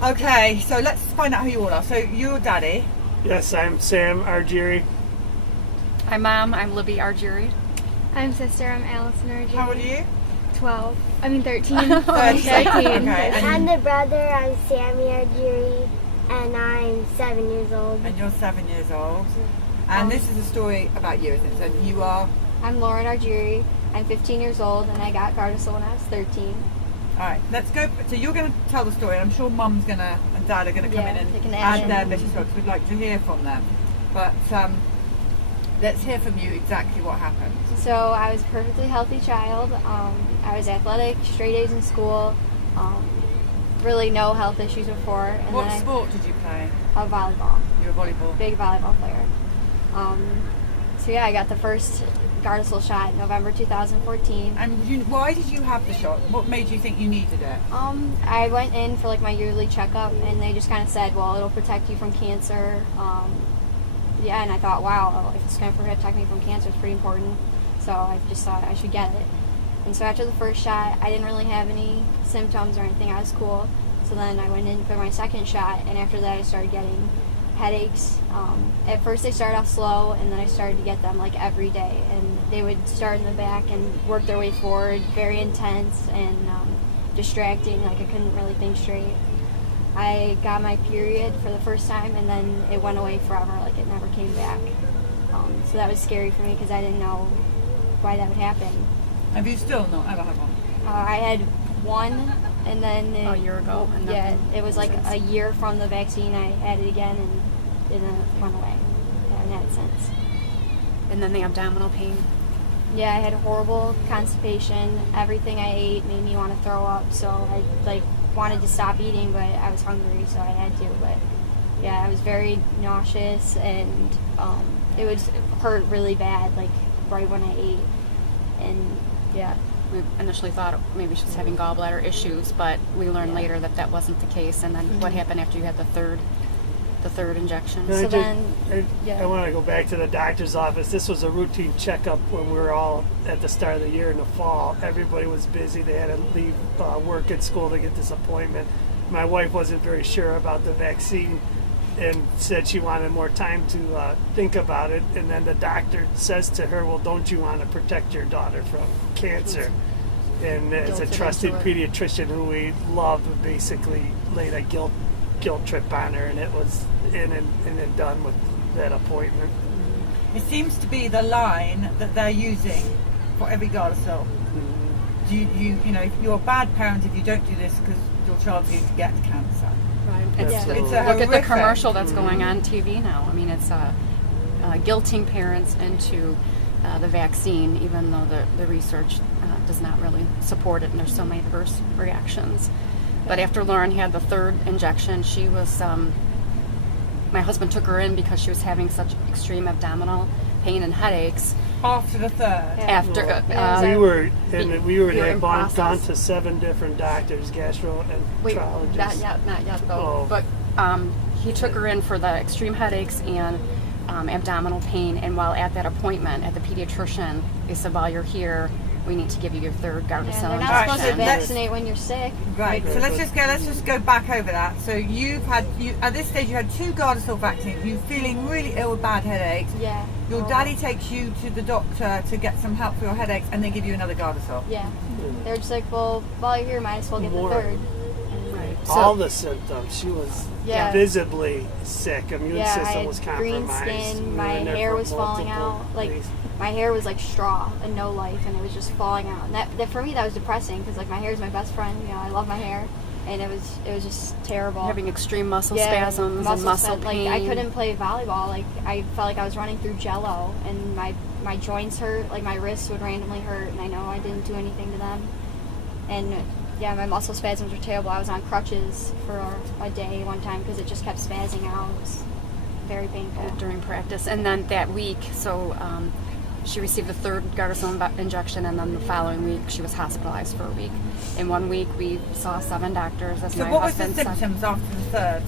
Okay, so let's find out who you all are. So you're Daddy. Yes, I'm Sam Argiri. Hi Mom, I'm Libby Argiri. I'm Sister, I'm Allison Argiri. How old are you? 12. I mean 13. 13. 13. Okay. I'm the brother, I'm Sammy Argiri, and I'm 7 years old. And you're 7 years old. And this is a story about you, isn't it? So you are... I'm Lauren Argiri. I'm 15 years old, and I got Gardasil when I was 13. Alright, let's go. So you're going to tell the story. I'm sure Mum's going to, and Dad are going to come Yeah, in they can and add add their in. bits as well, because we'd like to hear from them. But let's hear from you exactly what happened. So I was a perfectly healthy child. I was athletic, straight A's in school. Really no health issues before. And What then sport did you play? Volleyball. You were a volleyball. Big volleyball player. So yeah, I got the first Gardasil shot in November 2014. And why did you have the shot? What made you think you needed it? I went in for like my yearly checkup, and they just kind of said, well, it'll protect you from cancer. Yeah, and I thought, wow, if it's going to protect me from cancer, it's pretty important. So I just thought I should get it. And so after the first shot, I didn't really have any symptoms or anything. I was cool. So then I went in for my second shot, and after that I started getting headaches. At first they started off slow, and then I started to get them like every day. And they would start in the back and work their way forward, very intense and distracting, like I couldn't really think straight. I got my period for the first time, and then it went away forever, like it never came back. So that was scary for me because I didn't know why that would happen. Have you still not ever had one? I had one, and then A year ago, and yeah, nothing it was like a year from the vaccine. I had it again, and then it went away. I haven't had it since. And then the abdominal pain. Yeah, I had horrible constipation. Everything I ate made me want to throw up, so I wanted to stop eating, but I was hungry, so I had to. But yeah, I was very nauseous, and it hurt really bad, like right when I ate. And yeah. We initially thought maybe she was having gallbladder issues, but we learned later that that wasn't the case. And then what happened after you had the third injection? I want to go back to the doctor's office. This was a routine checkup when we were all at the start of the year in the fall. Everybody was busy. They had to leave work at school to get this appointment. My wife wasn't very sure about the vaccine and said she wanted more time to think about it. And then the doctor says to her, well, don't you want to protect your daughter from cancer? And as a trusted pediatrician who we loved, basically laid a guilt trip on her, and it was in and done with that appointment. It seems to be the line that they're using for every Gardasil. You know, you're a bad parent if you don't do this because your child's going to get cancer. Right. It's a Look at the horrific- commercial that's going on TV now. I mean, it's guilting parents into the vaccine, even though the research does not really support it, and there's so many adverse reactions. But after Lauren had the third injection, she was, my husband took her in because she was having such extreme abdominal pain and headaches. After the third. After We were in gone process. to 7 different doctors, gastroenterologists. Not yet though. But he took her in for the extreme headaches and abdominal pain. And while at that appointment at the pediatrician, they said, while you're here, we need to give you your third Gardasil Yeah, they're injection. not supposed to Let's- vaccinate when you're sick. Right. So let's just go back over that. So at this stage you had 2 Gardasil vaccines. You're feeling really ill with bad headaches. Yeah. Your daddy takes you to the doctor to get some help for your headaches, and they give you another Gardasil. Yeah. They're just like, well, while you're here, might as well get More. the third. Right. All the symptoms. She was Yeah. visibly sick. Immune Yeah, I system had was green compromised. skin, We my were in there hair for was falling multiple out. Like, days. my hair was like straw and no life, and it was just falling out. And that for me, that was depressing because like my hair is my best friend. You know, I love my hair, and it was just terrible. Having extreme muscle spasms and muscle pain. Like I couldn't play volleyball. Like I felt like I was running through jello, and my joints hurt. Like my wrists would randomly hurt, and I know I didn't do anything to them. And yeah, my muscle spasms were terrible. I was on crutches for a day one time because it just kept spazzing out. It was very painful. During practice. And then that week, so she received the third Gardasil injection, and then the following week she was hospitalized for a week. In 1 week we saw 7 doctors. As So my what was the husband said. symptoms after the third?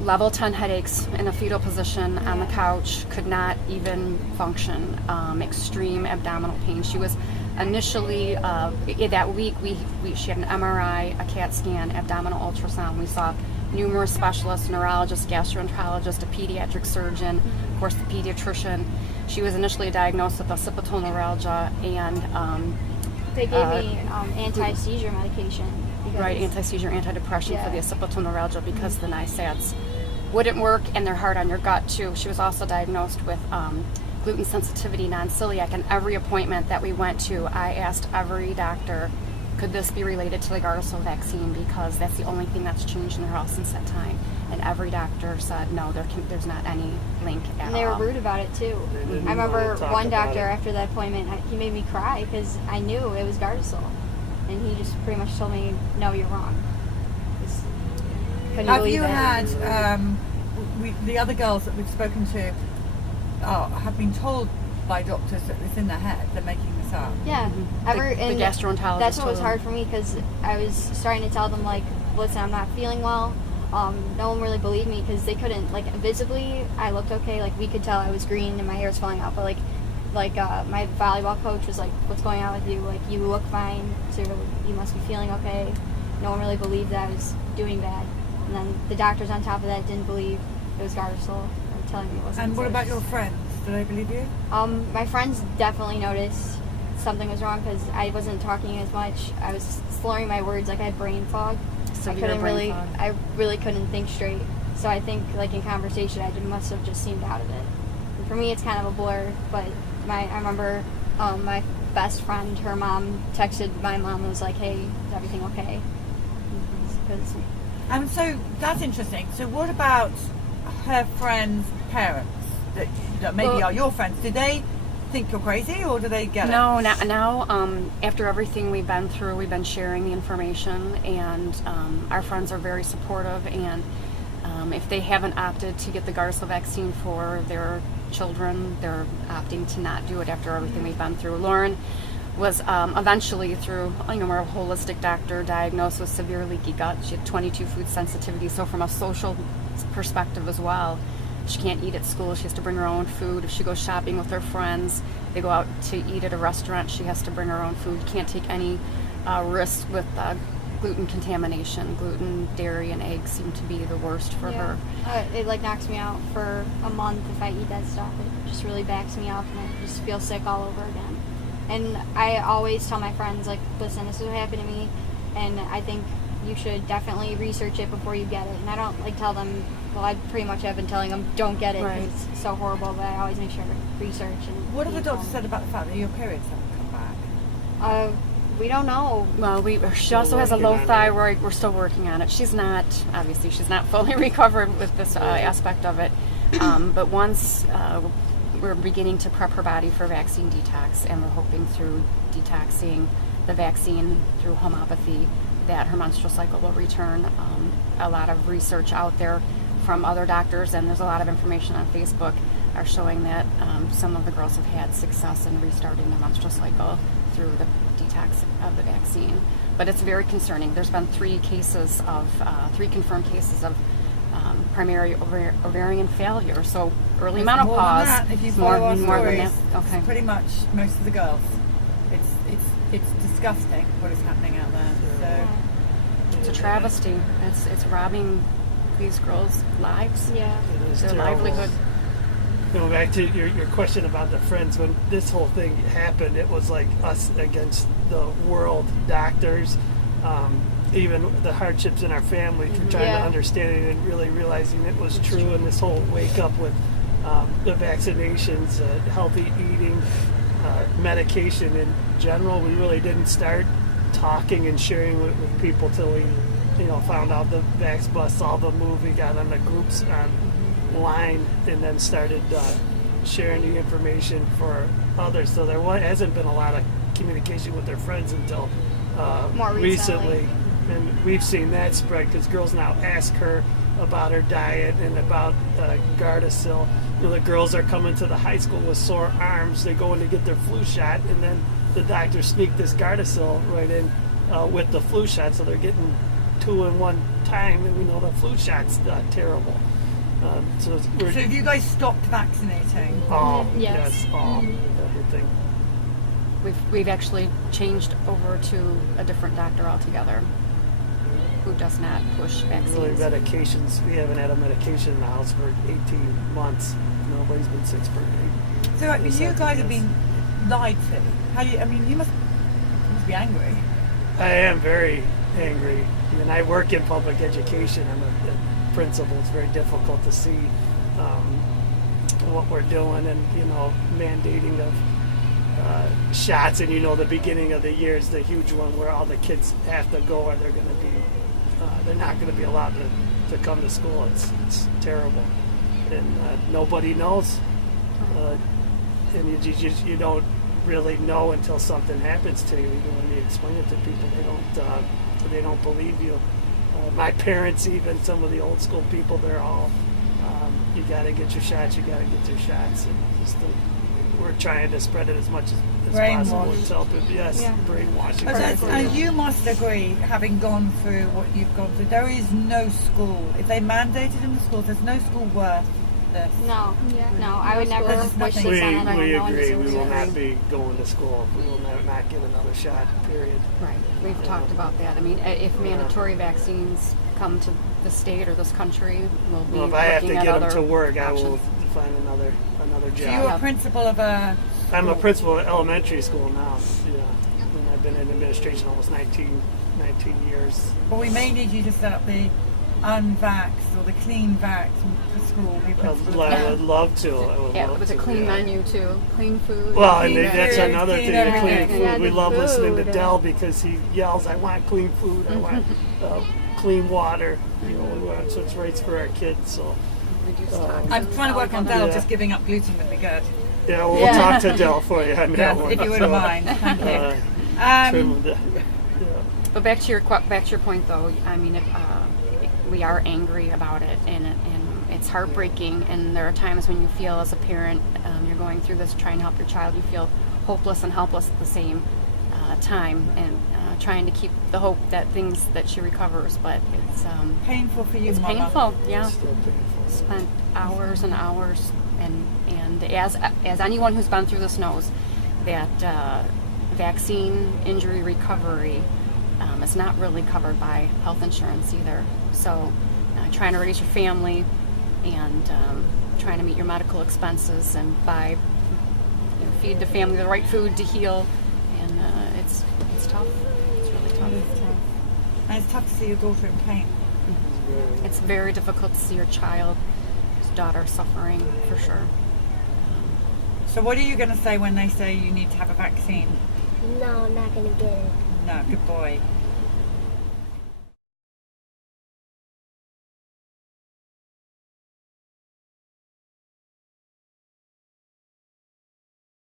Level 10 headaches in a fetal position on the couch, could not even function, extreme abdominal pain. She was Initially, that week, she had an MRI, a CAT scan, abdominal ultrasound. We saw numerous specialists, neurologists, gastroenterologist, a pediatric surgeon, of course the pediatrician. She was initially diagnosed with occipital neuralgia and They gave me anti-seizure medication. right, anti-seizure, antidepressant for the occipital neuralgia because the NSAIDs wouldn't work and they're hard on your gut too. She was also diagnosed with gluten sensitivity, non-celiac, and every appointment that we went to, I asked every doctor, could this be related to the Gardasil vaccine, because that's the only thing that's changed in her health since that time. And every doctor said, no, there's not any link at all. And they were rude about it too. I remember one doctor after that appointment, he made me cry because I knew it was Gardasil. And he just pretty much told me, no, you're wrong. Couldn't Have believe you it. had, the other girls that we've spoken to have been told by doctors that it's in their head, they're making this up? Yeah. The gastroenterologist That's what was told hard for me because I was starting to tell them, like, listen, I'm not feeling well. No one really believed me because they couldn't, like, visibly, I looked okay. Like, we could tell I was green and my hair was falling out. But, my volleyball coach was like, what's going on with you? Like, you look fine, so you must be feeling okay. No one really believed that I was doing bad. And then the doctors on top of that didn't believe it was Gardasil. Telling me it wasn't. And what about your friends? Do they believe you? My friends definitely noticed something was wrong because I wasn't talking as much. I was slurring my words, like I had brain fog. I really couldn't think straight. So I think, like, in conversation, I must have just seemed out of it. And for me, it's kind of a blur. But I remember my best friend, her mom texted my mom and was like, "Hey, is everything okay?" And so that's interesting. So what about her friends' parents that maybe are your friends? Do they think you're crazy, or do they get it? No, now after everything we've been through, we've been sharing the information, and our friends are very supportive. And if they haven't opted to get the Gardasil vaccine for their children, they're opting to not do it after everything we've been through. Lauren was eventually, through a holistic doctor, diagnosed with severe leaky gut. She had 22 food sensitivities. So from a social perspective as well, she can't eat at school. She has to bring her own food. If she goes shopping with her friends, they go out to eat at a restaurant, she has to bring her own food. Can't take any risks with gluten contamination. Gluten, dairy, and eggs seem to be the worst for her. It knocks me out for a month if I eat that stuff. It just really backs me up, and I just feel sick all over again. And I always tell my friends, like, listen, this is what happened to me, and I think you should definitely research it before you get it. And I don't tell them, well, I pretty much have been telling them, don't get it because it's so horrible, but I always make sure to research. And what have the doctors said about the fact that your periods haven't come back? We don't know. Well, she also has a low thyroid. We're still working on it. She's not fully recovered with this aspect of it. But once we're beginning to prep her body for vaccine detox, and we're hoping through detoxing the vaccine through homeopathy that her menstrual cycle will return. A lot of research out there from other doctors, and there's a lot of information on Facebook are showing that some of the girls have had success in restarting their menstrual cycle through the detox of the vaccine. But it's very concerning. There's been three confirmed cases of primary ovarian failure. So early menopause. More than that, if you follow our stories, okay. Pretty much most of the girls. It's disgusting what is happening out there. So it's a travesty. It's robbing these girls' lives. Yeah. Their livelihood. Going back to your question about the friends, when this whole thing happened, it was like us against the world, doctors, even the hardships in our family, for trying to understand it and really realizing it was true. And this whole wake up with the vaccinations, healthy eating, medication in general, we really didn't start talking and sharing with people till we, found out the Vax Bus, saw the movie, got on the groups online, and then started sharing the information for others. So there hasn't been a lot of communication with their friends until more recently. And we've seen that spread because girls now ask her about her diet and about Gardasil. The girls are coming to the high school with sore arms. They go in to get their flu shot, and then the doctors sneak this Gardasil right in with the flu shot, so they're getting 2 in one time, and we know the flu shot's terrible. So have you guys stopped vaccinating? Yes, everything. we've actually changed over to a different doctor altogether who does not push Really, vaccines. medications. We haven't had a medication in the house for 18 months. Nobody's been sick for 8. So you guys have been lied to. How do you? I mean, you must be angry. I am very angry. I mean, I work in public education. I'm a principal. It's very difficult to see what we're doing, and mandating of shots. And the beginning of the year is the huge one where all the kids have to go, or they're going to be they're not going to be allowed to come to school. It's terrible, and nobody knows, and you don't really know until something happens to you. Even when you explain it to people, they don't believe you. My parents, even some of the old school people, they're all you got to get your shots. You got to get your shots. And we're trying to spread it as much as possible Brainwash. to help it. Yes, brainwashing. And you must agree, having gone through what you've gone through, there is no school. If they mandated in the schools, there's no school worth this. No, Yeah. no, I would never There's wish nothing- this on anyone. We No one agree. We deserves will it. not be going to school. We will not get another shot. Period. Right. We've talked about that. I mean, if mandatory vaccines come to the state or this country, we'll be Well, if I have to looking at get them other to work, I will options. find another So job. you're a principal of a I'm a school. principal at elementary school now. Yeah, and I've been in administration almost 19 years. But we may need you to set up the unvaxxed or the clean vax for school. Be principal of I that. would love to. I would Yeah, love with a to, clean yeah. menu too. Clean food. Well, and Clean that's food, another clean thing. The clean everything. food. Yeah, We the love listening to food. Dell because he yells, "I want clean food. I want clean water." We want such rights for our kids. So Reduce I'm toxins, I'm trying to work on all Dell. that. Just giving up gluten would be good. yeah, we'll Yeah. talk to Dell for you on that Yes, one. if you wouldn't mind. Thank you. Trim the- But back to your point, though. I mean, we are angry about it, and it's heartbreaking. And there are times when you feel, as a parent, you're going through this, trying to help your child. You feel hopeless and helpless at the same time, and trying to keep the hope that she recovers. But it's Painful for you, it's Mama. painful. Yeah, Still painful. spent hours and hours, and as anyone who's been through this knows, that vaccine injury recovery is not really covered by health insurance either. So trying to raise your family and trying to meet your medical expenses and feed the family the right food to heal, and it's tough. It's really tough. It is tough. And it's tough to see your daughter in pain. It's very difficult to see your child's daughter suffering, for sure. So what are you going to say when they say you need to have a vaccine? No, I'm not gonna get it. No, good boy.